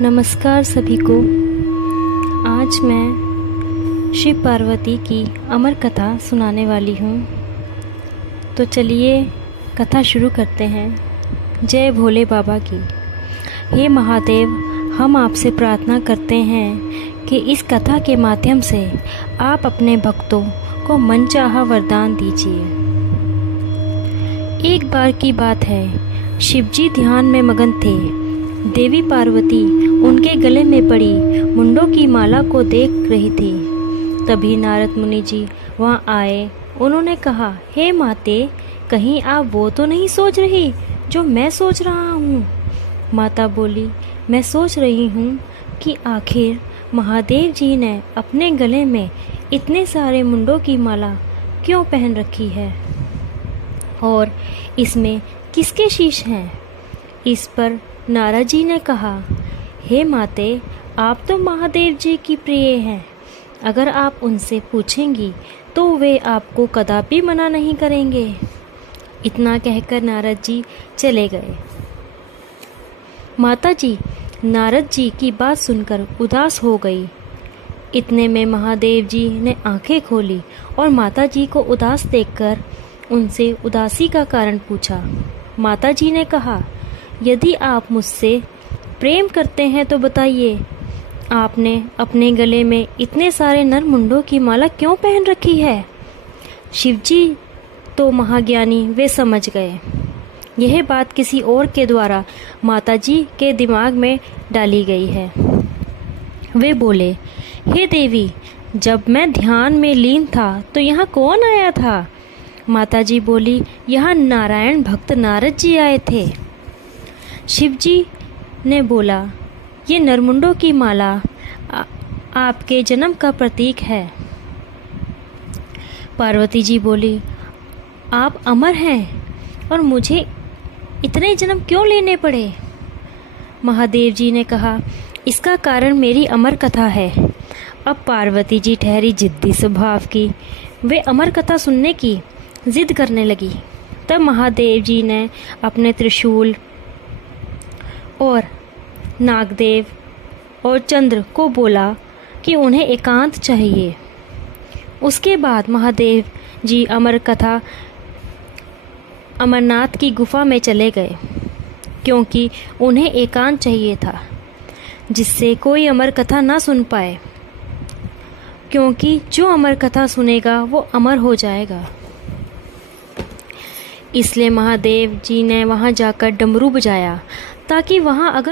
नमस्कार सभी को। आज मैं शिव पार्वती की अमर कथा सुनाने वाली हूँ। तो चलिए कथा शुरू करते हैं। जय भोले बाबा की। हे महादेव, हम आपसे प्रार्थना करते हैं कि इस कथा के माध्यम से आप अपने भक्तों को मनचाहा वरदान दीजिए। एक बार की बात है, शिवजी ध्यान में मगन थे। देवी पार्वती उनके गले में पड़ी मुंडों की माला को देख रही थी। तभी नारद मुनि जी वहाँ आए। उन्होंने कहा, हे माते, कहीं आप वो तो नहीं सोच रही जो मैं सोच रहा हूँ। माता बोली, मैं सोच रही हूँ कि आखिर महादेव जी ने अपने गले में इतने सारे मुंडों की माला क्यों पहन रखी है और इसमें किसके शीश हैं। इस पर नारद जी ने कहा, हे माते, आप तो महादेव जी की प्रिय हैं। अगर आप उनसे पूछेंगी तो वे आपको कदापि मना नहीं करेंगे। इतना कहकर नारद जी चले गए। माता जी नारद जी की बात सुनकर उदास हो गई। इतने में महादेव जी ने आंखें खोली और माता जी को उदास देखकर उनसे उदासी का कारण पूछा। माता जी ने कहा, यदि आप मुझसे प्रेम करते हैं तो बताइए, आपने अपने गले में इतने सारे नर मुंडों की माला क्यों पहन रखी है। शिवजी तो महाज्ञानी, वे समझ गए। यह बात किसी और के द्वारा माताजी के दिमाग में डाली गई है। वे बोले, हे देवी, जब मैं ध्यान में लीन था तो यहाँ कौन आया था। माताजी बोली, यहाँ नारायण भक्त नारद जी आए थे। शिवजी ने बोला, ये नरमुंडों की माला आपके जन्म का प्रतीक है। पार्वती जी बोली, आप अमर हैं और मुझे इतने जन्म क्यों लेने पड़े। महादेव जी ने कहा, इसका कारण मेरी अमर कथा है। अब पार्वती जी ठहरी जिद्दी स्वभाव की। वे अमर कथा सुनने की जिद करने लगी। तब महादेव जी ने अपने त्रिशूल और नागदेव और चंद्र को बोला कि उन्हें एकांत चाहिए। उसके बाद महादेव जी अमर कथा अमरनाथ की गुफा में चले गए, क्योंकि उन्हें एकांत चाहिए था जिससे कोई अमर कथा ना सुन पाए, क्योंकि जो अमर कथा सुनेगा वो अमर हो जाएगा। इसलिए महादेव जी ने वहाँ जाकर डमरू बजाया ताकि वहाँ अगर